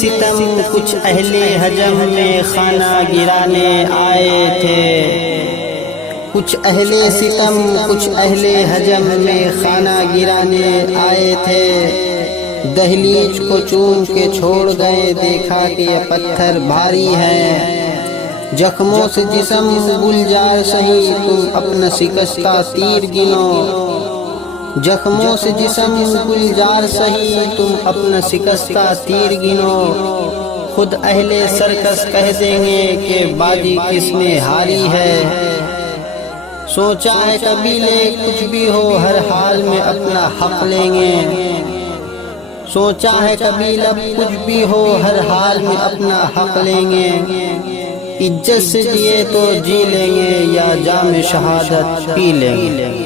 ستم کچھ اہل حجم میں خانہ گرانے آئے تھے، کچھ اہل ستم کچھ اہل حجم میں خانہ گرانے آئے تھے، دہلیز کو چوم کے چھوڑ گئے، دیکھا کہ یہ پتھر بھاری ہے، زخموں سے جسم گلزار سہی تم اپنا شکستہ تیر گنو، زخموں سے جسم گلزار سہی تم اپنا شکستہ تیر گنو، خود اہل سرکس کہہ دیں گے کہ بازی کس نے ہاری ہے، سوچا ہے قبیلے کچھ بھی ہو ہر حال میں اپنا حق لیں گے، سوچا ہے قبیلہ کچھ بھی ہو ہر حال میں اپنا حق لیں گے، عزت سے جیے تو جی لیں گے یا جام شہادت پی لیں گے۔